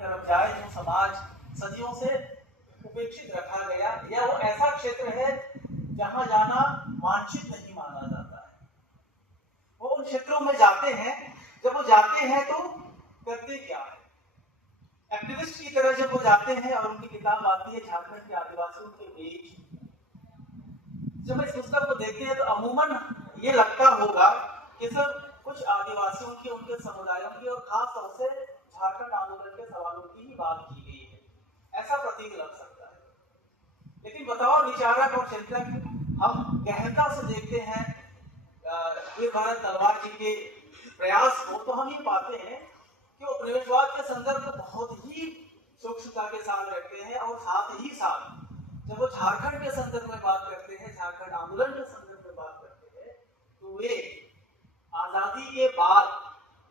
तरफ जाए जो समाज सदियों से उपेक्षित रखा गया, या वो ऐसा क्षेत्र है जहां जाना वांछित नहीं माना जाता है। वो उन क्षेत्रों में जाते हैं, जब वो जाते हैं तो करते क्या है? एक्टिविस्ट की तरह जब वो जाते हैं और उनकी किताब आती है झारखंड के आदिवासियों के बीच, जब इस पुस्तक को देखते हैं तो अमूमन ये लगता होगा कि सब कुछ आदिवासियों की, उनके समुदायों की और खास तौर से झारखंड आंदोलन के सवालों की ही बात की गई है, ऐसा प्रतीक लग सकता है। लेकिन बतौर विचारक और चिंतक हम गहनता से देखते हैं वीर भरत तलवार जी के प्रयास को, तो हम ये पाते हैं कि वो उपनिवेशवाद के संदर्भ को बहुत ही सूक्ष्मता के साथ रखते हैं, और साथ ही साथ जब वो झारखंड के संदर्भ में बात करते हैं, झारखंड आंदोलन के संदर्भ में बात करते हैं, तो वे आजादी के बाद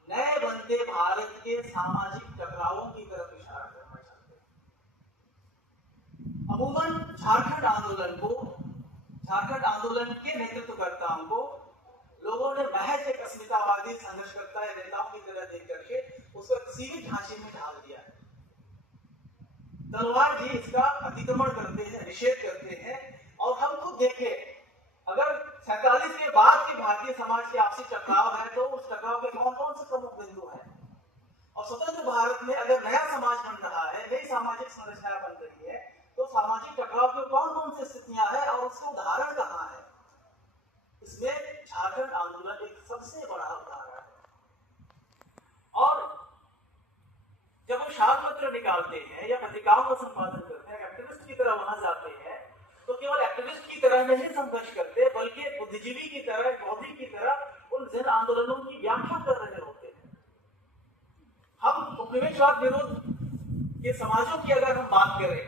नए बनते भारत के सामाजिक टकरावों की तरफ इशारा करना चाहते हैं। अमूमन झारखंड आंदोलन के नेतृत्वकर्ताओं को लोगों ने महज एक अस्मितावादी संघर्षकर्ता या नेताओं की तरह देख करके उसको एक सीमित ढांचे में ढाल दिया है। तलवार जी इसका अतिक्रमण करते हैं, निषेध करते हैं, और हम खुद देखें, अगर 47 के बाद के भारतीय समाज के आपसी टकराव है तो उस टकराव के कौन कौन से प्रमुख बिंदु हैं, और स्वतंत्र भारत में अगर नया समाज बन रहा है, नई सामाजिक संरचना बन रही है, तो सामाजिक टकराव की कौन कौन सी स्थितियां हैं और उसका उदाहरण कहां है? इसमें झारखंड आंदोलन एक सबसे बड़ा उदाहरण है। और जब वो शांत पत्र निकालते हैं या पत्रिकाओं का संपादन करते हैं, एक्टिविस्ट की तरह वहां जाते हैं, तो केवल एक्टिविस्ट की तरह नहीं संघर्ष करते, बल्कि बुद्धिजीवी की तरह, बौद्धिक की तरह उन जन आंदोलनों की व्याख्या कर रहे होते हैं। हम उपनिवेशवाद विरोध के समाजों की अगर हम बात करें,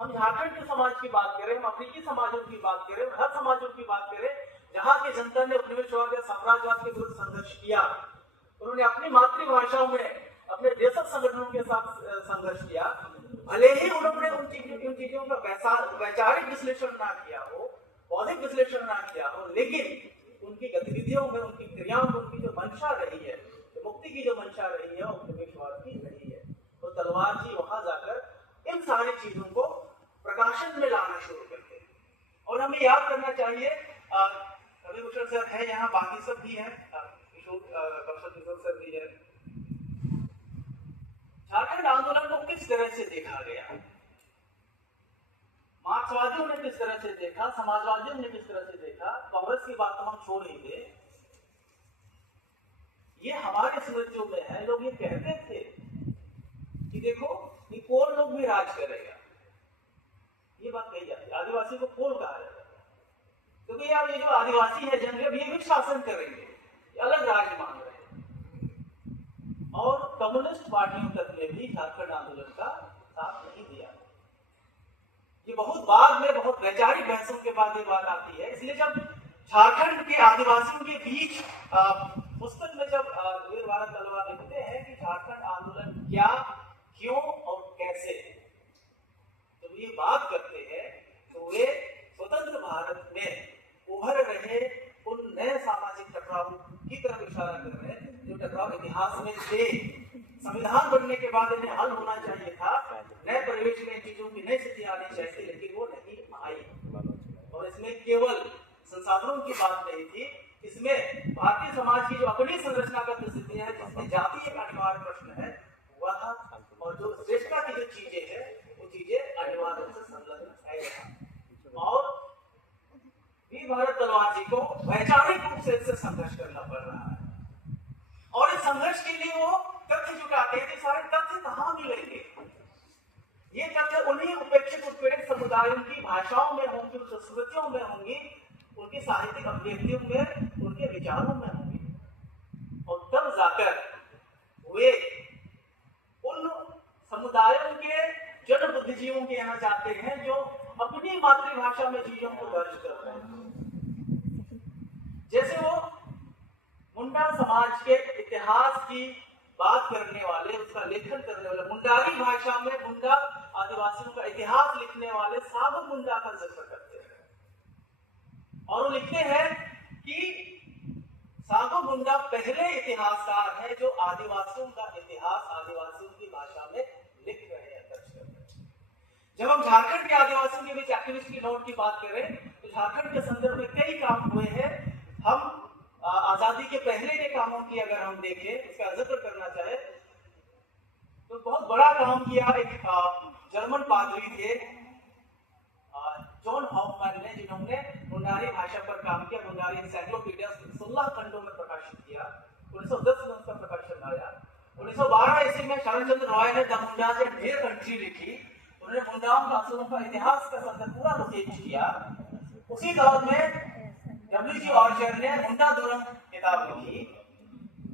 हम झारखंड के समाज की बात करें, हम अफ्रीकी समाजों की बात करें, हर समाजों की बात करें जहां की जनता ने उपनिवेशवाद या साम्राज्यवाद के विरुद्ध संघर्ष किया, उन्होंने अपनी मातृभाषा में अपने देशज संगठनों के साथ संघर्ष किया, भले ही उन्होंने उन चीजों का वैचारिक विश्लेषण ना किया हो, बौद्धिक विश्लेषण ना किया हो, लेकिन उनकी गतिविधियों में, उनकी क्रियाओं में उनकी जो मंशा रही है, मुक्ति की जो मंशा रही है, उपनिवेशवाद की रही है। तो तलवार जी वहां जाकर इन सारी चीजों को प्रकाशन में लाना शुरू करते हैं। और हमें याद करना चाहिए, रविभूषण सर है यहाँ, बाकी सब भी हैं, किशोर सर भी है। झारखंड आंदोलन को किस तरह से देखा गया, मार्क्सवादियों ने किस तरह से देखा, समाजवादियों ने किस तरह से देखा, कांग्रेस की बात तो हम छोड़ ही दे, ये हमारी स्मृतियों में है। लोग ये कहते थे कि देखो ये कोल लोग भी राज करेगा, ये बात कही जाती है, आदिवासी को कोल कहा जाता है, क्योंकि यार ये जो आदिवासी है जंगल, ये भी शासन करेंगे, ये अलग राज मान रहे हैं। और कम्युनिस्ट पार्टियों तक ने भी झारखंड आंदोलन का साथ नहीं दिया। ये बहुत बाद में, बहुत वैचारिक बहसों के बाद ये बात आती है। इसलिए जब झारखंड के आदिवासियों के बीच पुस्तक में जब वीर भरत तलवार लिखते हैं कि झारखंड आंदोलन क्या, क्यों और कैसे, जब ये बात करते हैं तो वे स्वतंत्र भारत में उभर रहे उन नए सामाजिक टकराव की तरफ इशारा कर रहे हैं, जो टकराव इतिहास में थे। संविधान बनने के बाद इन्हें हल होना चाहिए था, नए परिवेश में इन चीजों की नई स्थिति आनी चाहिए थी, लेकिन वो नहीं आई। और इसमें केवल संसाधनों की बात नहीं थी, इसमें भारतीय समाज की जो अपनी संरचनागत स्थिति है, जिसमें जाति एक अनिवार्य प्रश्न है, वह और जो श्रेष्ठता की जो चीजें हैं, वो चीजें अनिवार्य रूप से संलग्न है। और वीर भरत तलवार जी को वैचारिक रूप से इससे संघर्ष करना पड़ रहा है, और इस संघर्ष के लिए वो तथ्य जुटाते हैं। सारे तथ्य कहाँ मिलेंगे? ये तथ्य उन्हीं उपेक्षित उत्पीड़ित समुदायों की भाषाओं में होंगी, संस्कृतियों में होंगी, उनकी साहित्यिक अभिव्यक्तियों में, उनके विचारों में होंगी, और तब जाकर वे उन समुदायों के जन बुद्धिजीवों के यहाँ जाते हैं जो अपनी मातृभाषा में चीजों को दर्ज कर रहे हैं। जैसे वो मुंडा समाज के इतिहास की बात करने वाले, उसका लेखन करने वाले, मुंडारी भाषा में मुंडा आदिवासियों का इतिहास लिखने वाले साधु मुंडा का जिक्र करते हैं, और वो लिखते हैं कि साधु मुंडा पहले इतिहासकार है जो आदिवासियों का इतिहास आदिवासियों की भाषा में जब हम झारखंड के आदिवासियों के बीच एक्टिविस्ट की नोट की बात करें तो झारखंड के संदर्भ में कई काम हुए हैं। हम आजादी के पहले के कामों की अगर हम देखें, उसका जिक्र करना चाहे तो बहुत बड़ा काम किया एक जर्मन पादरी थे जॉन हॉफमैन ने, जिन्होंने मुंडारी भाषा पर काम किया। मुंडारी एनसाइक्लोपीडिया 16 खंडों में प्रकाशित किया। 1910 में उसका प्रकाशन आया। 1912 ईस्वी में शरदचंद्र रॉय ने the Mundas and their country लिखी। उन्होंने मुंडाओं का असलों का इतिहास का संदर्भ पूरा लोकेट किया। उसी दौर में डब्ल्यू.जी. ऑर्चर ने मुंडा दुरंग किताब लिखी।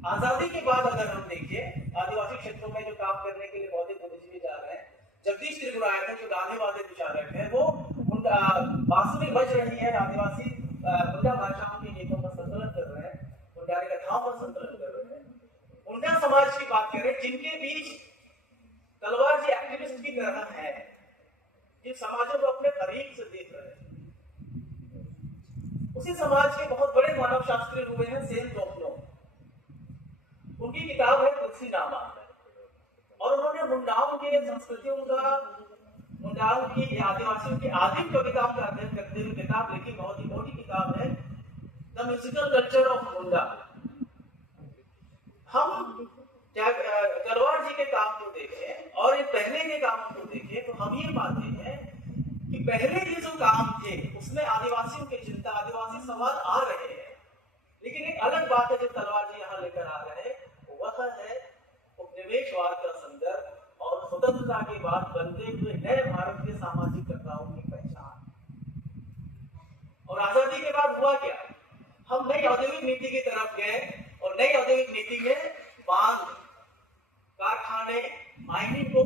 आजादी के बाद अगर हम देखें आदिवासी क्षेत्रों में जो काम करने के लिए बौद्धिक बुद्धिजीवी जा रहे हैं, जगदीश त्रिपुरायतन जो गांधीवादी विचारक है, वो बांसुरी बज रही है आदिवासी मुंडा भाषाओं के गीतों का संकलन कर रहे हैं, मुंडारी कथाओं का संकलन कर रहे हैं। मुंडा समाज की बात करें जिनके बीच तलवार जी एक्टिविस्ट की तरह है, जिन समाजों को अपने करीब से देख रहे हैं, उसी समाज के बहुत बड़े मानव शास्त्री हुए हैं सेन जोफलो। उनकी किताब है तुलसीनामा और उन्होंने मुंडाओं के संस्कृतियों का, मुंडाओं की आदिवासियों की आदिम कविताओं का अध्ययन करते हुए किताब लिखी। बहुत ही मोटी किताब है, द म्यूजिकल कल्चर ऑफ मुंडा। हम तलवार जी के काम को देखें और पहले के कामों को देखें तो हम ये पाते हैं कि पहले के जो काम थे उसमें आदिवासियों की चिंता, आदिवासी सवाल आ रहे हैं, लेकिन एक अलग बात है जो तलवार जी यहाँ लेकर आ रहे हैं, वह है उपनिवेशवाद का संदर्भ और स्वतंत्रता के बाद बनते हुए नए भारत के सामाजिक टकरावों की पहचान। और आजादी के बाद हुआ क्या? हम नई औद्योगिक नीति की तरफ गए और नई औद्योगिक नीति में बांध, कारखाने, माइनिंग को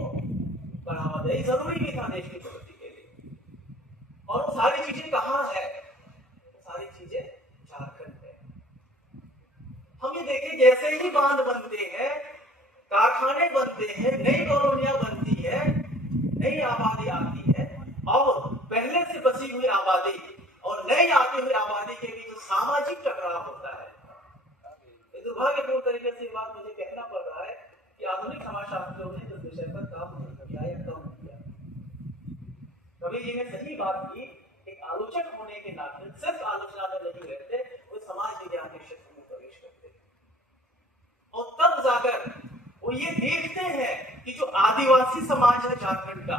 बढ़ावा देना जरूरी भी था देश की प्रगति के लिए। और वो सारी चीजें कहाँ है? वो सारी चीजें झारखंड में। हम ये देखें जैसे ही बांध बनते हैं, कारखाने बनते हैं, नई कॉलोनियां बनती है, नई आबादी आती है और पहले से बसी हुई आबादी और नई आती हुई आबादी के बीच जो सामाजिक टकराव होता है, दुर्भाग्यपूर्ण तरीके से बात मुझे कहना पड़ रहा है कि आधुनिक समाजशास्त्रियों ने इस विषय पर काम नहीं किया या कम किया। कवि जी ने सही बात की, एक आलोचक होने के नाते सिर्फ आलोचना में नहीं रहते, वो समाज विज्ञान के क्षेत्र में प्रवेश करते और तब जाकर वो ये देखते हैं कि जो आदिवासी समाज है झारखंड का,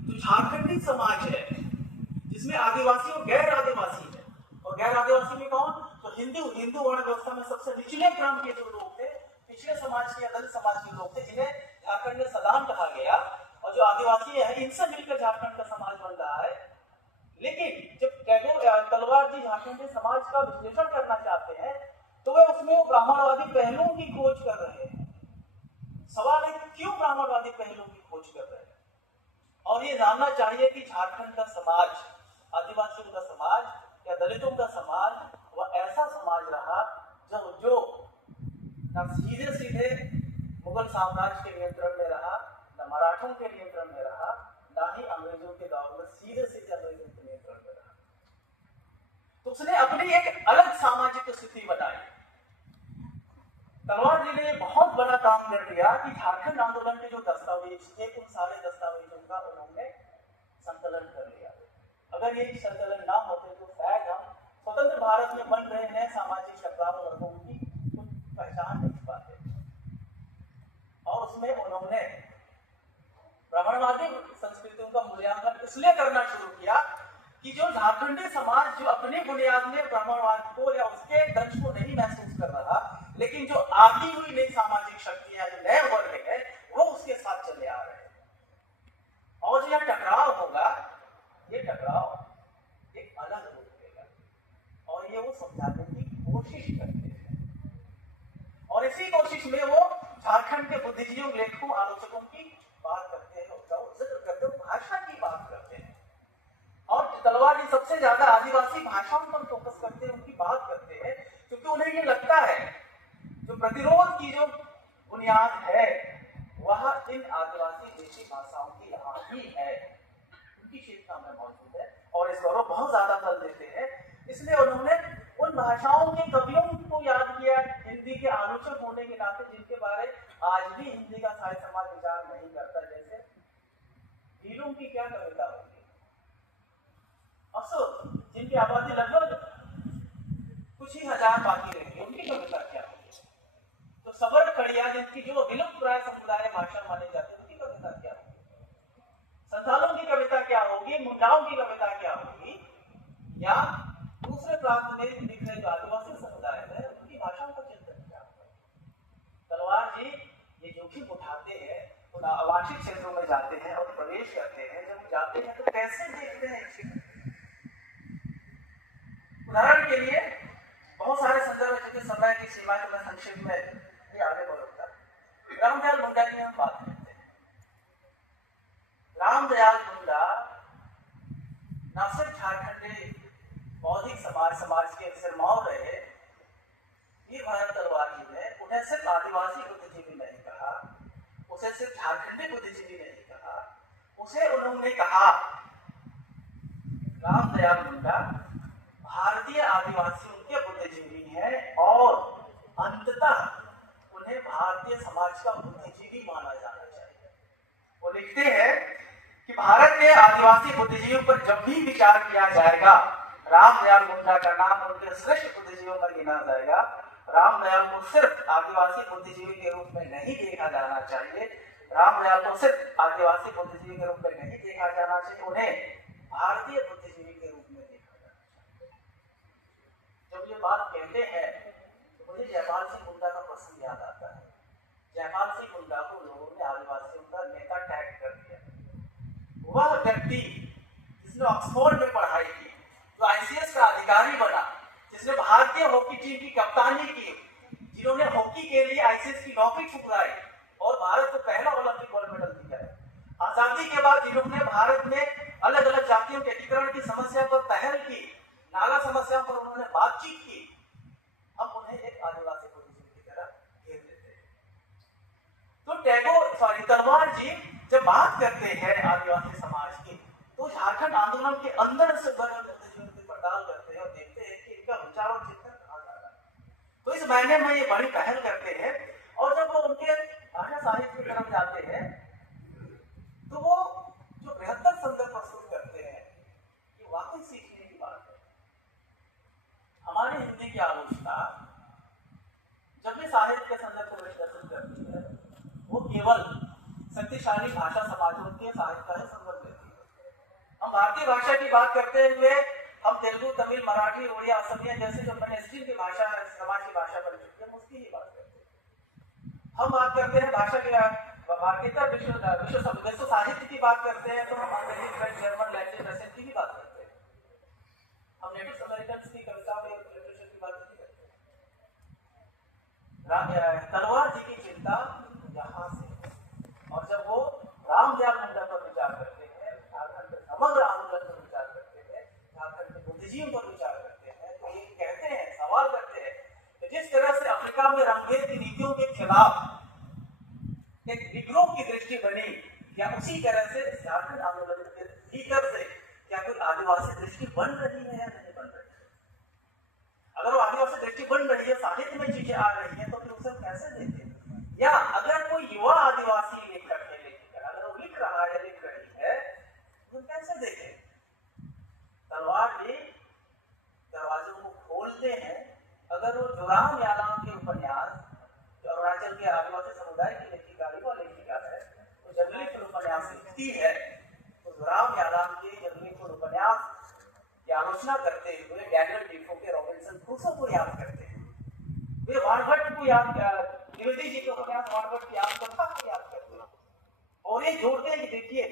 जो झारखंडी समाज है जिसमें आदिवासी और गैर आदिवासी है, और गैर आदिवासी में कौन? तो हिंदू वर्ण व्यवस्था में सबसे निचले क्रम के जो लोग थे, पिछले समाज के, दलित समाज के लोग थे, जिन्हें झारखंड में सदान कहा गया, और जो आदिवासी है इनसे मिलकर झारखंड का समाज बन रहा है। लेकिन जब तलवार जी झारखंडी समाज का विश्लेषण करना चाहते हैं तो वे उसमें ब्राह्मणवादी पहलुओं की खोज कर रहे हैं। सवाल है क्यों ब्राह्मणवादी पहलुओं की खोज कर रहे हैं? और ये जानना चाहिए कि झारखंड का समाज, आदिवासियों का समाज या दलितों का समाज, वह ऐसा समाज रहा जो न सीधे सीधे मुगल साम्राज्य के नियंत्रण में रहा, न मराठों के नियंत्रण में रहा, न ही अंग्रेजों के दौर में सीधे सीधे अंग्रेजों के नियंत्रण में रहा। तो उसने अपनी एक अलग सामाजिक स्थिति बनाई। तलवार जी ने बहुत बड़ा काम कर दिया कि झारखंड आंदोलन के जो दस्तावेज थे उन सारे दस्तावेजों का उन्होंने संकलन कर लिया। अगर ये संकलन ना होते तो शायद हम स्वतंत्र भारत में बन रहे हैं सामाजिक टकराव वर्गों की पहचान नहीं पाते। और उसमें उन्होंने ब्राह्मणवादी संस्कृतियों का मूल्यांकन इसलिए करना शुरू किया कि जो झारखंडी समाज जो अपनी बुनियाद में ब्राह्मणवाद को या उसके दंश को नहीं महसूस कर रहा, लेकिन जो आती हुई नई सामाजिक शक्तियां, जो नए वर्ग है, वो उसके साथ चले आ रहे हैं। और जो यह टकराव होगा, ये टकराव एक अलग रूप लेगा और ये वो समझाने की कोशिश करते हैं। और इसी कोशिश में वो झारखंड के बुद्धिजीवियों, लेखकों, आलोचकों की बात करते हैं, उसका जिक्र करते हैं, भाषा की बात करते हैं। और तलवार जी सबसे ज्यादा आदिवासी भाषाओं पर फोकस करते हैं, उनकी बात करते हैं, क्योंकि उन्हें ये लगता है जो प्रतिरोध की जो बुनियाद है वह इन आदिवासी देशी भाषाओं की यहाँ ही है, उनकी चेतना में मौजूद है और इस गौरव बहुत ज्यादा बल देते हैं। इसलिए उन्होंने उन भाषाओं के कवियों को याद किया, हिंदी के आलोचक होने के नाते, जिनके बारे आज भी हिंदी का साहित्य समाज विचार नहीं करता, जैसे भीलों की क्या कविता होगी? अफसोस जिनकी आबादी लगभग कुछ ही हजार बाकी रहेंगे, उनकी कविता क्या होगी? तो सबर खड़िया जिनकी जो विलुप्त प्राय समुदाय भाषा माने जाते हैं, उनकी कविता क्या होगी? संथालों की कविता क्या होगी? मुंडाओं की कविता क्या होगी? या दूसरे प्रांत में दिख रहे जो आदिवासी समुदाय है उनकी भाषाओं का चिंतन क्या होगा? तलवार जी ये जोखिम उठाते हैं, उन आवासीय क्षेत्रों में जाते हैं और प्रवेश करते हैं। जब जाते हैं तो कैसे देखते हैं? उदाहरण के लिए बहुत सारे संदर्भ है, जिनके समय की सीमा को मैं संक्षेप में ये आगे बढ़ूंगा। रामदयाल मुंडा की हम बात करते हैं। रामदयाल मुंडा न सिर्फ झारखंडी बौद्धिक समाज के सिरमौर रहे, वीर भरत तलवार जी ने उन्हें सिर्फ आदिवासी बुद्धिजीवी नहीं कहा, उसे सिर्फ झारखंडी बुद्धिजीवी नहीं कहा, उसे उन्होंने कहा रामदयाल मुंडा भारतीय आदिवासियों के बुद्धिजीवी हैं और अंततः उन्हें भारतीय समाज का बुद्धिजीवी माना जाना चाहिए। वो लिखते हैं कि भारत के आदिवासी बुद्धिजीवियों पर जब भी विचार किया जाएगा, रामदयाल मुंडा का नाम उनके श्रेष्ठ बुद्धिजीवियों में गिना जाएगा। रामदयाल को सिर्फ आदिवासी बुद्धिजीवी के रूप में नहीं देखा जाना चाहिए, रामदयाल को सिर्फ आदिवासी बुद्धिजीवी के रूप में नहीं देखा जाना चाहिए, उन्हें भारतीय बुद्धिजीवी के रूप में देखा जाना चाहिए। जब ये बात कहते हैं तो मुझे जयपाल सिंह मुंडा का प्रसंग याद आता है। जयपाल सिंह मुंडा को लोगों ने आदिवासियों का नेता टैग कर दिया। वह व्यक्ति जिसने ऑक्सफोर्ड में पढ़ाई की, जो आईसीएस का अधिकारी बना, जिसने भारतीय हॉकी टीम की कप्तानी की, जिन्होंने हॉकी के लिए आईसीएस की नौकरी ठुकराई और भारत को पहला ओलंपिक गोल्ड मेडल दिया है। आजादी के बाद जिन्होंने भारत में अलग अलग जातियों के एकीकरण की समस्या पर पहल की, नागा समस्या पर उन्होंने बातचीत की, हम उन्हें एक आदिवासी बुद्धिजीवी की तरह घेर देते हैं। तो तलवार जी जब बात करते हैं आदिवासी समाज की, तो झारखंड आंदोलन के अंदर से बुद्धिजीवी की पड़ताल करते हैं और देखते हैं कि इनका विचार और चिंतन कहाँ जा रहा है। तो इस मायने में ये बड़ी पहल करते हैं। और जब वो उनके भाषा साहित्य की तरफ जाते हैं तो वो जो बेहतर संदर्भ प्रस्तुत करते हैं, ये वाकई सीखने की बात है। हमारी हिंदी की आलोचना जब भी साहित्य के संदर्भ को प्रदर्शित करती है, वो केवल शक्तिशाली भाषा समाजों के साहित्य का ही संदर्भ लेती है। हम भारतीय भाषा की बात करते हुए हम तेलुगु, तमिल, मराठी, उड़िया, असमिया जैसे जो मेनस्ट्रीम की भाषा है, समाज की भाषा बन चुकी है, उसकी ही बात करते हैं। हम बात करते हैं भाषा के विश्व साहित्य की बात करते हैं तो हम अंग्रेजी, फ्रेंच, जर्मन, लैटिन, रशियन की भी बात करते हैं। हम नेटिव अमेरिकन की कविताओं में लिटरेचर की बात नहीं करते। तलवार जी की चिंता यहाँ से, और जब वो रामदयाल मुंडा पर विचार करते हैं, झारखंड के समग्र आंदोलन पर विचार करते हैं, झारखंड के बुद्धिजीवी पर विचार करते हैं, तो ये कहते हैं, सवाल करते हैं कि जिस तरह से अफ्रीका में रंगभेद की नीतियों के खिलाफ एक विद्रोह की दृष्टि बनी, क्या उसी तरह से झारखंड आंदोलन के भीतर से क्या कोई आदिवासी दृष्टि बन रही है या नहीं बन रही है? अगर वो आदिवासी दृष्टि बन रही है, साहित्य में चीजें आ रही है, तो फिर उसे कैसे देखें? या अगर कोई युवा आदिवासी लेखक है, लेखिका, अगर वो लिख रहा है, लिख रही है, तो कैसे देखें? तलवार जी दरवाजों को खोलते हैं। अगर वो जोराम यालाम के उपन्यास, जो अरुणाचल के आदिवासी समुदाय की लेखिका है, तो जंगली फूल उपन्यास लिखती है, तो जोराम यालाम के जंगली फूल उपन्यास की आलोचना करते हुए डैनियल डीफो के रॉबिन्सन क्रूसो को याद करते हैं। वे वार्डवर्थ को याद, द्विवेदी जी के उपन्यास वार्डवर्थ की आत्मकथा को याद करते हैं और ये जोड़ते हैं कि देखिए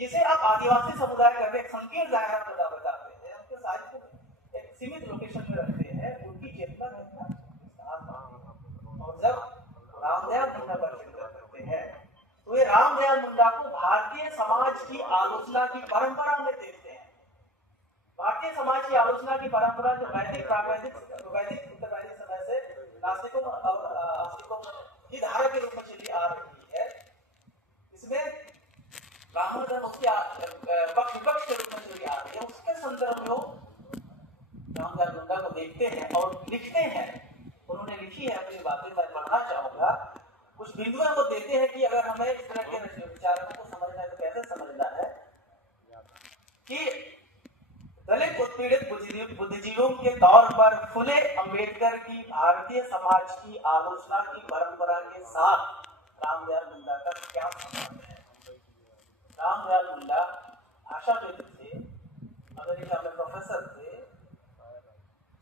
जिसे आप आदिवासी समुदाय करके एक संकीर्ण दायरा बताते हैं, उनके साहित्य को एक सीमित लोकेशन में रखते हैं, उनकी चेतना और जब रामदयाल मुंडा पर चिंतन करते हैं तो ये रामदयाल मुंडा को भारतीय समाज की आलोचना की परंपरा में देखते हैं। भारतीय समाज की आलोचना की परंपरा जो वैदिक उत्तरवैदिक समय से नास्तिकों और आस्तिकों की धारा के रूप में चली आ रही है, इसमें ब्राह्मण धर्म उसके पक्ष विपक्ष के रूप में चली आ रही है, उसके संदर्भ में रामदयाल मुंडा को देखते हैं और लिखते हैं। उन्होंने लिखी है अपनी बातें, मैं पढ़ना चाहूंगा। कुछ बिंदुएं वो देते हैं कि अगर हमें इस तरह के विचारों को समझना है तो कैसे समझ कि दलित उत्पीड़ित बुद्धिजीवियों के तौर पर फुले अंबेडकर की भारतीय समाज की आलोचना की परंपरा के साथ रामदयाल मुंडा का क्या संबंध है? रामदयाल मुंडा भाषाविद थे, अमेरिका में प्रोफेसर थे,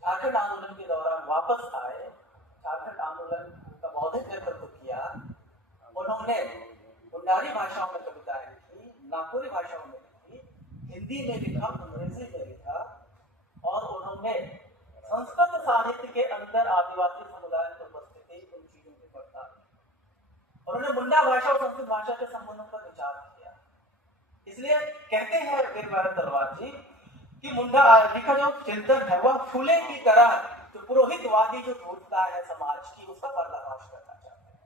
झारखंड आंदोलन के दौरान वापस आए, झारखंड आंदोलन का बौद्धिक नेतृत्व किया। उन्होंने मुंडारी भाषाओं में कविताएं लिखी, नागपुरी भाषाओं में लिखी, हिंदी में लिखा, अंग्रेजी में लिखा, और उन्होंने संस्कृत साहित्य के अंदर आदिवासी समुदाय की उपस्थिति, उन चीजों की पड़ताल की। उन्होंने मुंडा भाषा और संस्कृत भाषा के संबंधों पर विचार किया। इसलिए कहते हैं वीरभद्र तलवार जी कि मुंडा जी का जो चिंतन है वह फूले की तरह जो पुरोहितवादी जो ढूंढता है समाज की, उसका पर्दाफाश करना चाहते हैं।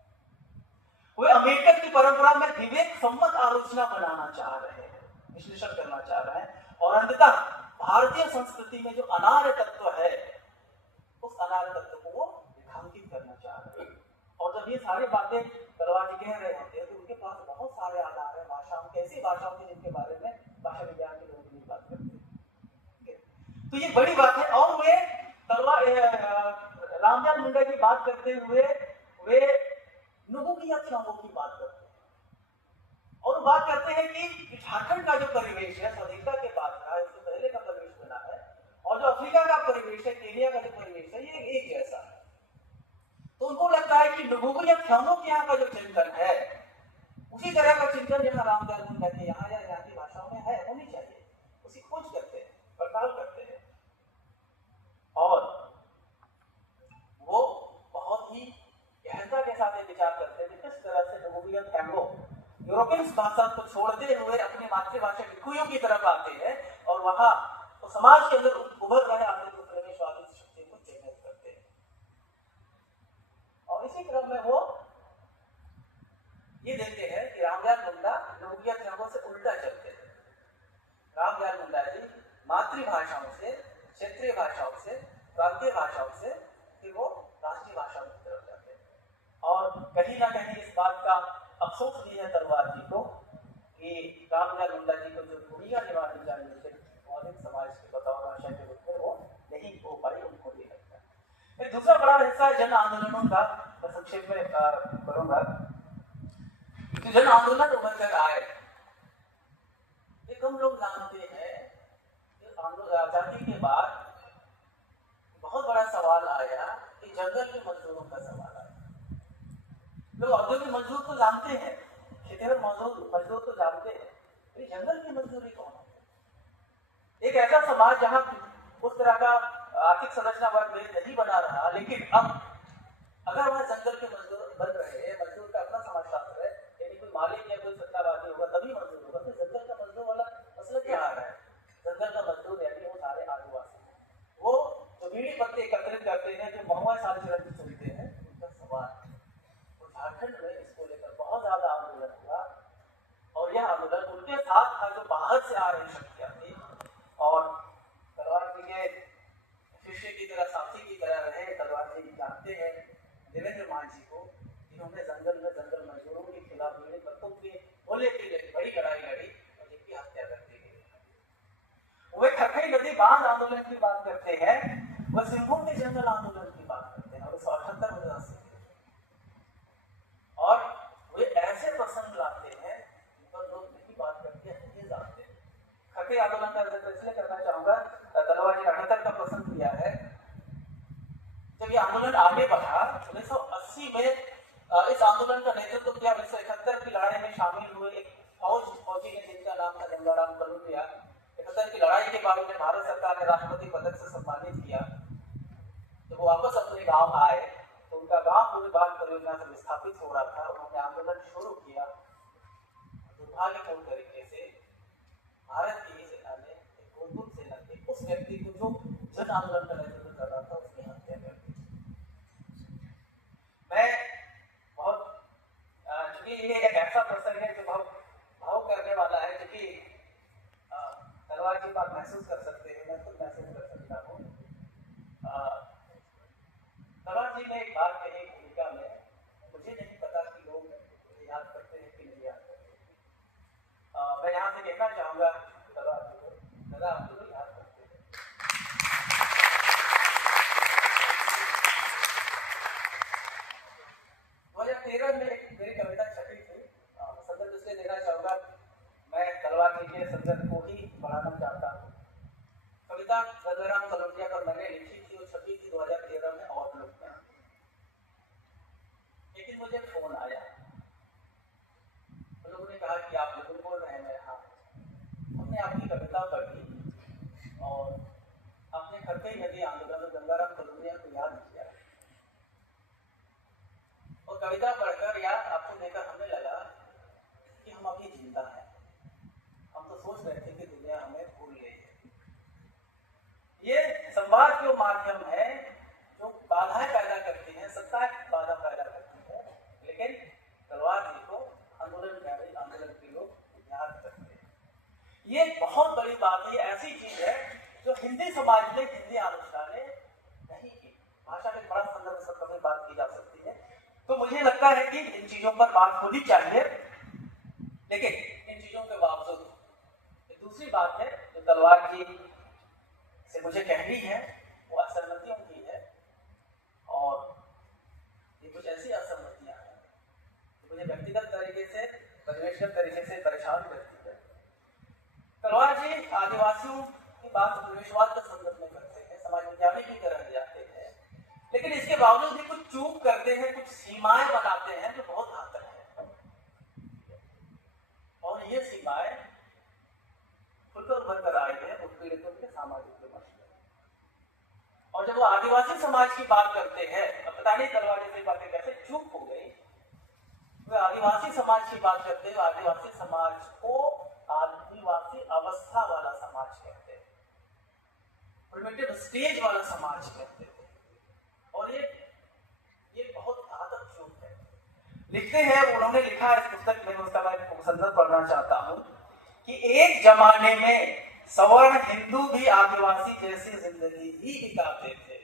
वे अम्बेडकर की परंपरा में विवेक सम्मत आलोचना बनाना चाह रहे हैं, विश्लेषण करना चाह रहे हैं, और अंततः भारतीय संस्कृति में जो अनार्य तत्व है उस अनार्य तत्व को वो रेखांकित करना चाह रहे हैं। और जब ये सारी बातें तलवार जी कह रहे होते हैं तो उनके पास बहुत सारे आधार है, भाषाओं की ऐसी भाषाओं की जिनके बारे में भाषा विज्ञान के लोग नहीं बात करते। तो ये बड़ी बात है। और वे रामदयाल मुंडा की बात करते हुए वे नुगु की अक्षाओं की बात करते हैं, और बात करते हैं कि झारखंड का जो परिवेश है स्वाधीनता के बाद का, इससे पहले का परिवेश बना है, और जो अफ्रीका का परिवेश है, केनिया का जो परिवेश है, ये एक जैसा है। तो उनको लगता है कि नुगु या थ्यांगो के यहाँ का जो चिंतन है उसी तरह का चिंतन यहाँ रामदयाल मुंडा के यहाँ या यहाँ की भाषाओं में है, होनी चाहिए। उसी खोज करते हैं, पड़ताल करते हैं, और वो बहुत ही गहनता के साथ विचार करते हैं कि किस तरह से नुगु या थ्यांगो यूरोपियन भाषा को छोड़ते हुए अपनी मातृभाषा की खुइयों की तरफ आते हैं, और वहां तो समाज के अंदर उभर रहे आते तो प्रवेशवादी शक्ति को चिन्हित करते हैं। और इसी क्रम में वो ये देखते हैं कि रामदयाल मुंडा नुगु या थ्यांगो से उल्टा चलते हैं। रामदयाल मुंडा जी मातृभाषाओं से, क्षेत्रीय भाषाओं से, प्रांतीय भाषाओं से फिर वो राष्ट्रीय भाषाओं की तरफ जाते हैं। और कहीं ना कहीं इस बात का अफसोस भी है तलवार जी को कि रामदयाल मुंडा जी को जो भूमिका निभानी चाहिए थे मौलिक समाज के बतौर भाषा के रूप में वो नहीं हो पाई, उनको भी लगता है। एक दूसरा बड़ा हिस्सा जन आंदोलनों का मैं संक्षेप में करूंगा। तो जन आंदोलन उभर कर आए, एक हम लोग जानते हैं आजादी के बाद बहुत बड़ा सवाल आया कि जंगल के मजदूरों का सवाल आया। लोग औद्योगिक मजदूर तो जानते हैं, खेतीहर मजदूर तो जानते हैं, लेकिन जंगल की मजदूरी कौन है? एक ऐसा समाज जहां उस तरह का आर्थिक संरचना वर्ग नहीं बना रहा, लेकिन अब अगर वह जंगल के मजदूर बन रहे हैं, मजदूर का अपना समाजशास्त्र है, यानी कोई मालिक या कोई सत्तावादी होगा तभी मजदूर होगा, तो जंगल का मजदूर वाला मसला क्या आ रहा है? जंगल का मजदूर यानी वो सारे आदिवासी, वो जो बीड़ी पत्ते एकत्रित करते हैं, जो महुआ साल चलन चलते हैं, उनका सवाल। तो झारखंड में इसको लेकर बहुत ज्यादा आंदोलन हुआ, और यह आंदोलन उनके साथ था जो बाहर से आ रही शक्तियां थी, और तलवार जी के शिष्य की तरह, साथी की तरह रहे। तलवार जी जानते हैं देवेंद्र मान जी को, जिन्होंने जंगल मजदूरों के खिलाफ बीड़ी पत्तों के बोले के लिए बड़ी लड़ाई लड़ी और जिनकी हत्या कर दी गई। वे खरखई नदी बांध आंदोलन की बात करते हैं, वह सिंहभूम के जंगल आंदोलन की बात करते हैं 1978 से, और वे ऐसे प्रसंग लाते हैं जिन पर लोग नहीं बात करते हैं, नहीं जानते। खरखई आंदोलन का जिक्र इसलिए करना चाहूंगा, तलवार जी 78 का प्रसंग किया है। जब ये आंदोलन आगे बढ़ा 1980 में, इस आंदोलन का नेतृत्व किया 1971 की लड़ाई में शामिल हुए एक फौजी ने जिनका नाम था गंगाराम कलुटिया। 71 की लड़ाई के बाद उन्हें भारत सरकार ने राष्ट्रपति पदक से सम्मानित किया। जब वो वापस अपने गांव आए तो उनका गांव पूरी बाढ़ परियोजना से विस्थापित हो रहा था। उन्होंने आंदोलन शुरू किया। दुर्भाग्यपूर्ण तरीके से भारत की सेना ने, गोरखपुर सेना के उस व्यक्ति को जो जन आंदोलन का नेतृत्व कर रहा था, उसकी हत्या कर दी। मैं बहुत चूंकि ये एक ऐसा प्रसंग है जो बहुत भावुक करने वाला है, क्योंकि तलवार की बात महसूस कर सकते हैं, मैं खुद महसूस कर सकता हूँ। तलवार जी ने एक बात कही भूमिका में, मुझे नहीं पता कि लोग मुझे याद करते हैं कि नहीं याद करते। मैं यहाँ से कहना चाहूंगा तलवार जी को समाज के संदर्भ को ही बढ़ाना चाहता हूँ। कविता गंगाराम कलौटिया पर मैंने लिखी थी, वो छपी थी 2013 में आउटलुक में। लेकिन मुझे फोन आया, लोगों ने कहा कि आप बिल्कुल बोल रहे हैं। हाँ, हमने आपकी कविता पढ़ी और अपने खरकई नदी आंदोलन में गंगाराम कलौटिया को याद किया, और कविता पढ़कर या आपको देखकर हमें लगा कि हम अभी जिंदा हैं। हम तो सोच रहे थे कि दुनिया हमें भूल गई है। ये संवाद जो माध्यम है जो बाधाएं पैदा करती है, सत्ता बाधा पैदा करती है, लेकिन तलवार जी को आंदोलनकारी आंदोलन के लोग याद करते हैं। ये बहुत बड़ी बात है, ऐसी चीज है जो हिंदी समाज में हिंदी आलोचना ने नहीं की। भाषा के बड़ा संदर्भ सब कभी बात की जा सकती है, तो मुझे लगता है कि इन चीजों पर बात होनी चाहिए। लेकिन इन चीजों के बावजूद दूसरी बात है जो तलवार जी से मुझे कहनी है, वो असहमतियों की है, और ये कुछ ऐसी असहमतियां हैं जो मुझे व्यक्तिगत तरीके से, परिवेशगत तरीके से परेशान करती है। तलवार जी आदिवासियों की बात उपनिवेशवाद के संदर्भ में करते हैं, समाज विज्ञानी की तरह जाते हैं, लेकिन इसके बावजूद भी कुछ चूक करते हैं, कुछ सीमाएं बनाते हैं जो बहुत घातक है, और ये सीमाएं खुलकर उभर कर आई है उत्पीड़ितों के सामाजिक विमर्श में। और जब वो आदिवासी समाज की बात करते हैं, अब पता नहीं तलवार जी से बातें कैसे चूक हो गई, वे आदिवासी समाज की बात करते हैं। आदिवासी समाज को आदिवासी अवस्था वाला समाज कहते हैं, प्रिमिटिव स्टेज वाला समाज कहते हैं, और ये बहुत घातक चूक है। लिखते हैं, उन्होंने लिखा इस पुस्तक में, उसका मैं संदर्भ पढ़ना चाहता हूं कि एक जमाने में सवर्ण हिंदू भी आदिवासी जैसी जिंदगी ही बिताते थे।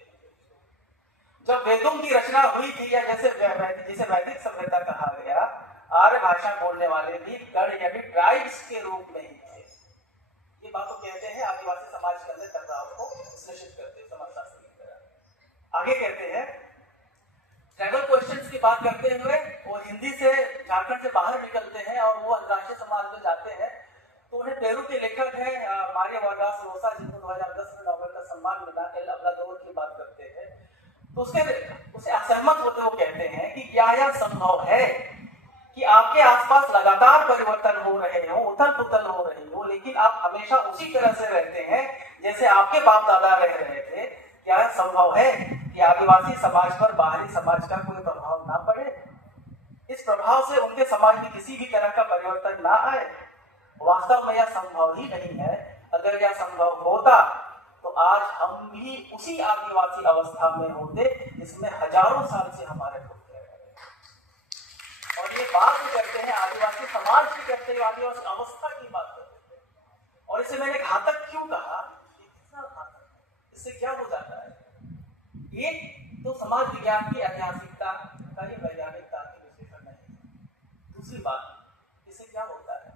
जब वेदों की रचना हुई थी, या जिसे वैदिक सभ्यता कहा गया, आर्य भाषा बोलने वाले भी गण यानी ट्राइब्स के रूप में ही थे। ये बात तो कहते हैं आदिवासी समाज के अंदर टकराव को निश्चित करते हैं समाजशास्त्री की तरह। आगे कहते हैं, ट्राइबल क्वेश्चंस की बात करते हुए वो हिंदी से झारखंड से बाहर निकलते हैं और वो अंतर्राष्ट्रीय समाज में जाते हैं। तो उन्हें पेरू के लेखक है मारिया वार्गास लोसा, जिनको 2010 में नोबेल का सम्मान मिला, एल अब्रादोर की बात करते हैं। तो उससे असहमत होते वो कहते हैं कि क्या यह संभव है कि आपके आसपास लगातार परिवर्तन हो रहे हो, उथल पुथल हो रही हो, लेकिन आप हमेशा उसी तरह से रहते हैं जैसे आपके बाप दादा रह रहे थे? क्या यह संभव है कि आदिवासी समाज पर बाहरी समाज का कोई प्रभाव ना पड़े, इस प्रभाव से उनके समाज में किसी भी तरह का परिवर्तन ना आए? वास्तव में यह संभव ही नहीं है। अगर यह संभव होता तो आज हम भी उसी आदिवासी अवस्था में होते जिसमें हजारों साल से हमारे लोग रह रहे हैं। और ये बात भी करते हैं आदिवासी समाज की, करते हैं आदिवासी अवस्था की बात करते हैं। और इसे मैंने घातक क्यों कहा? कितना घातक, इससे क्या हो जाता है? एक तो समाज विज्ञान की ऐतिहासिकता का ही वैज्ञानिकता की विश्लेषण नहीं। दूसरी बात, इससे क्या होता है?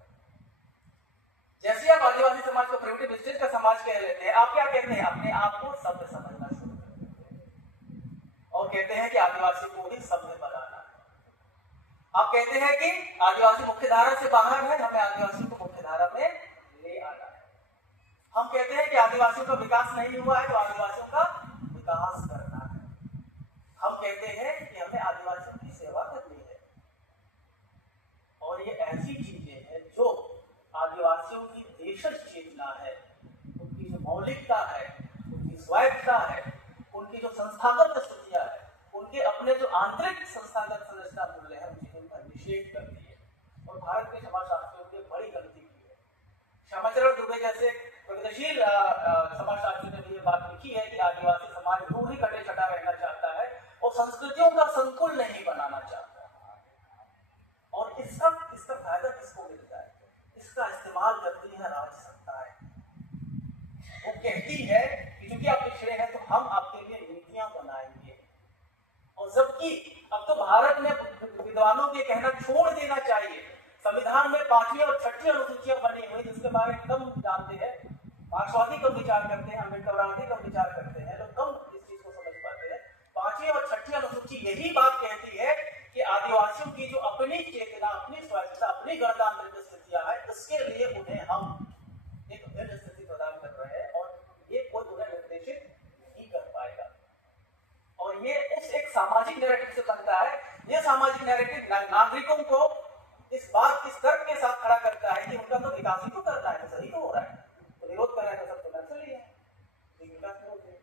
जैसे आप आदिवासी समाज को प्रिमिटिव स्टेज का समाज कह लेते हैं, आप क्या कहते हैं? अपने आप को सभ्य समझना शुरू कर देते हैं और कहते हैं कि आदिवासी को ही सभ्य बनाना है। आप कहते हैं कि आदिवासी मुख्यधारा से बाहर है, हमें आदिवासियों को मुख्यधारा में ले आना है। हम कहते हैं कि आदिवासियों का विकास नहीं हुआ है तो आदिवासियों का विकास करना है। हम कहते हैं कि हमें आदिवासियों की सेवा करनी है। और ये ऐसी चीजें हैं जो आदिवासियों की देशज चेतना है, उनकी जो मौलिकता है, उनकी स्वायत्तता है, उनकी जो संस्थागत स्थितियां है, उनके अपने जो आंतरिक संस्थागत संरचना मूल्य है, उनका निषेध करती है। और भारत के समाजशास्त्रियों की बड़ी गलती की है। श्यामाचरण दुबे जैसे प्रगतिशील समाजशास्त्री ने भी ये बात लिखी है कि आदिवासी समाज दूर ही कटे छटा रहना चाहता है और संस्कृतियों का संकुल नहीं बनाना चाहता। और इसका फायदा किसको मिलता है? इसका इस्तेमाल करती है राज्य सत्ताएं। वो कहती है कि क्योंकि आप पिछड़े हैं तो हम आपके लिए नीतियां बनाएंगे। और जबकि अब तो भारत में विद्वानों के कहना छोड़ देना चाहिए। संविधान में 5वीं और 6वीं अनुसूचियां बनी हुई जिसके बारे में कम जानते हैं। मार्क्सवादी कम विचार करते हैं, अम्बेडकरवादी कम विचार करते हैं, लोग कम इस चीज को समझ पाते हैं। 5वीं और 6वीं अनुसूची यही बात कहती है कि आदिवासियों की जो अपनी चेतना, अपनी स्वायत्तता, अपनी गणतांत्रिक स्थितियां है, उसके लिए उन्हें हम एक भिन्न स्थिति प्रदान कर रहे हैं और ये कोई उन्हें निर्देशित नहीं कर पाएगा। और ये उस एक सामाजिक नैरेटिव से बनता है। ये सामाजिक नैरेटिव नागरिकों को इस बात इस तर्क के साथ खड़ा करता है कि उनका तो विकास ही तो करना है, तो सही तो हो रहा है, तो विरोध कर रहे हैं तो सब तो नक्सली है, विकास विरोध है।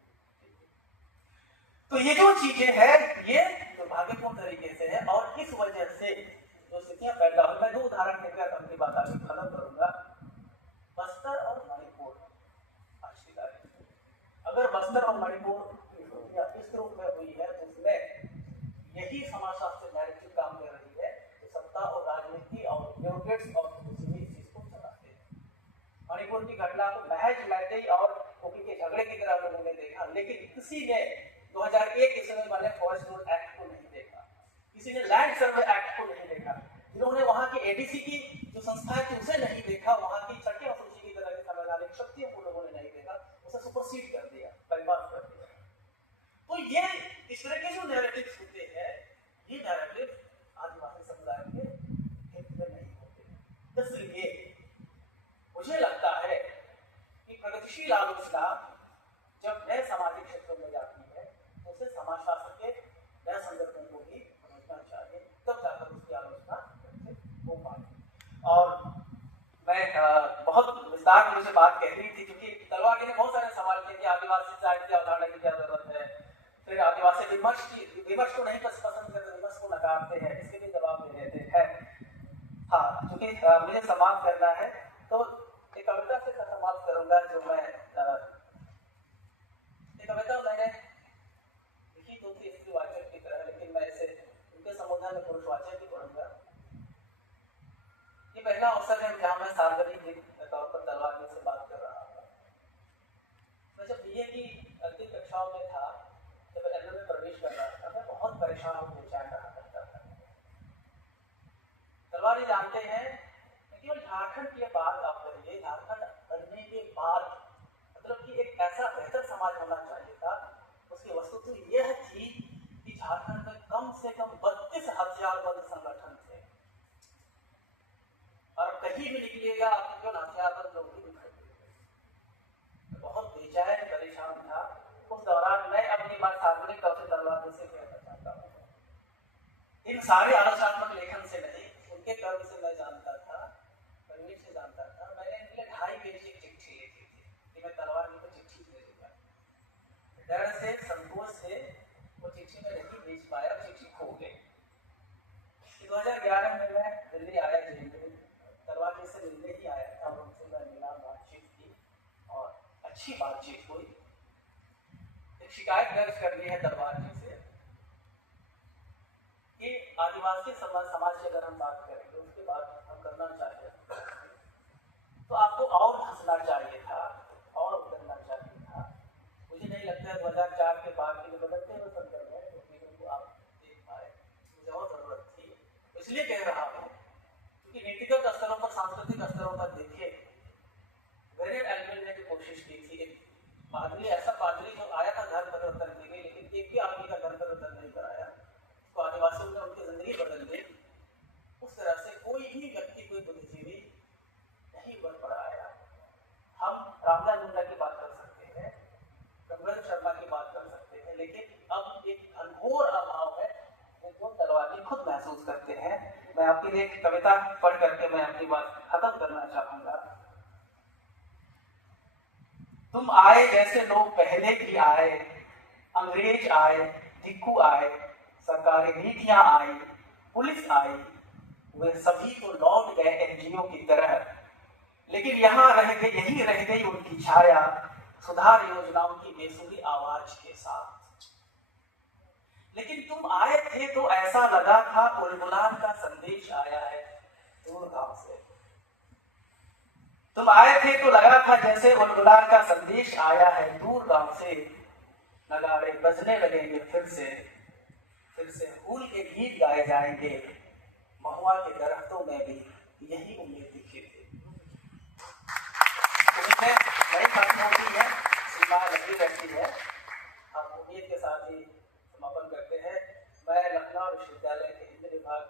तो ये जो चीजें हैं ये दुर्भाग्यपूर्ण तरीके से है और इस वजह से जो स्थितियां पैदा हुई, मैं 2 उदाहरण देकर अपनी बात आगे खत्म करूंगा। बस्तर और मणिपुर आज की तारीख में, अगर बस्तर और मणिपुर की स्थितियां इस रूप में हुई है तो उसमें यही समाजशास्त्र नैरेटिव काम कर रही है, तो सत्ता और राजनीति और ब्यूरोक्रेट्स और किसी भी चीज को चलाते हैं। मणिपुर की घटना को महज मैतेई और कुकी के झगड़े की तरह लोगों ने देखा, लेकिन किसी ने 2001 ईस्वी में बने फॉरेस्ट रोड एक्ट को नहीं देखा, किसी ने लैंड सर्वे एक्ट को नहीं देखा, जिन्होंने वहां की एडीसी की जो संस्था थी उसे नहीं देखा, वहां की छठी अनुसूची की तरह की संवैधानिक शक्तियों को लोगों ने नहीं देखा, उसे सुपरसीड कर दिया, bypass कर दिया। तो ये इस तरह के जो नैरेटिव्स होते हैं, ये नैरेटिव आदिवासी समुदाय के हित में नहीं होते। इसलिए मुझे लगता है कि प्रगतिशील आलोचना जब नए सामाजिक क्षेत्रों में जाती है तो उसे समाजशास्त्र के नए संदर्भों को भी समझना चाहिए, तब जाकर उसकी आलोचना हो पाए। और मैं बहुत विस्तार में मुझे बात कह रही थी क्योंकि तलवार जी ने बहुत सारे सवाल किए कि आदिवासी साहित्य की अवधारणा की क्या जरूरत है, फिर आदिवासी विमर्श को नहीं पसंद करते, विमर्श को नकारते हैं, इसके भी जवाब दे रहे थे। खैर हाँ, क्योंकि मुझे समाप्त करना है तो एक कविता से समाप्त करूंगा जो मैं कविता मैंने लिखी तो थी स्त्रीवाचक की तरह, लेकिन मैं इसे उनके संबोधन में पुरुषवाचक ही पढ़ूंगा। ये पहला अवसर है जहां मैं सार्वजनिक तौर पर तलवार जी से बात कर रहा था। मैं जब बीए की अंतिम कक्षाओं में था, जब एलएलबी में प्रवेश कर रहा था, मैं बहुत परेशान और बेचैन रहा करता था। तलवार जी जानते हैं केवल झारखंड की बात आप करिए, झारखंड बनने के बाद मतलब कि एक ऐसा बेहतर समाज होना चाहिए था, उसकी वस्तु तो यह थी कि झारखंड में कम से कम 32 हथियारबंद संगठन थे और कहीं भी निकलिएगा आपको केवल हथियारबंद लोग ही दिखाई देते। बहुत बेचैन परेशान था उस दौरान। मैं अपनी बात सार्वजनिक तौर से तलवार से कहना चाहता हूँ, इन सारे आलोचनात्मक लेखन से नहीं, उनके कर्म से मैं जानता था, परिवेश से जानता था। मैंने इनके लिए 2.5 पेज की चिट्ठी लिखी थी कि मैं तलवार जी को चिट्ठी भेजूंगा। डर से संकोच से वो चिट्ठी में नहीं भेज पाया, चिट्ठी खो गई। 2011 में मैं दिल्ली आया, तलवार जी से मिलने ही आया था और उनसे मैं मिला, बातचीत की और अच्छी बातचीत हुई। एक शिकायत दर्ज कर ली है तलवार जी से कि आदिवासी समाज की अगर हम बात करेंगे, उसके बाद हम करना चाहिए तो आपको और हंसना चाहिए था और उतरना चाहिए था। मुझे नहीं लगता है 2004 के बाद के जो बदलते हुए संदर्भ है तो आप देख पाए, मुझे और जरूरत थी। इसलिए कह रहा हूँ क्योंकि नीतिगत स्तरों पर, सांस्कृतिक स्तरों पर देखिए, वेरियड एल्विन ने जो कोशिश की थी, एक पादरी, ऐसा पादरी जो आया था घर परिवर्तन के लिए, लेकिन एक भी आदमी का घर परिवर्तन नहीं कराया, तो आदिवासियों ने उनकी जिंदगी बदल दी। उस तरह से कोई भी व्यक्ति, कोई बुद्धिजीवी नहीं बन पड़ाया। हम रामदास मुंडा की बात कर सकते हैं, रघुवंश शर्मा की बात कर सकते हैं, लेकिन अब एक घनघोर अभाव है जो तलवार जी खुद महसूस करते हैं। मैं आपके लिए एक कविता पढ़ करके मैं अपनी बात खत्म करना चाहूंगा। तुम आए जैसे लोग पहले भी आए, अंग्रेज आए, धिक्कू आए, सरकारी नीतियां आई, पुलिस आई, वे सभी तो लौट गए एनजीओ की तरह, लेकिन यहां रह गई, यही रह गई उनकी छाया, सुधार योजनाओं की बेसुरी आवाज के साथ। लेकिन तुम आए थे तो ऐसा लगा था उलगुलान का संदेश आया है दूर गांव से। तुम आए थे तो लगा था जैसे उलगुलान का संदेश आया है दूर गांव से। नगाड़े बजने लगेंगे फिर से फूल के गीत गाए जाएंगे, महुआ के दरख्तों में भी यही उम्मीद दिखी थी। उम्मीद नई खत्म होती है, सीमाएं लगी रहती है। हम उम्मीद के साथ ही समापन करते हैं। मैं लखनऊ विश्वविद्यालय के हिंदी विभाग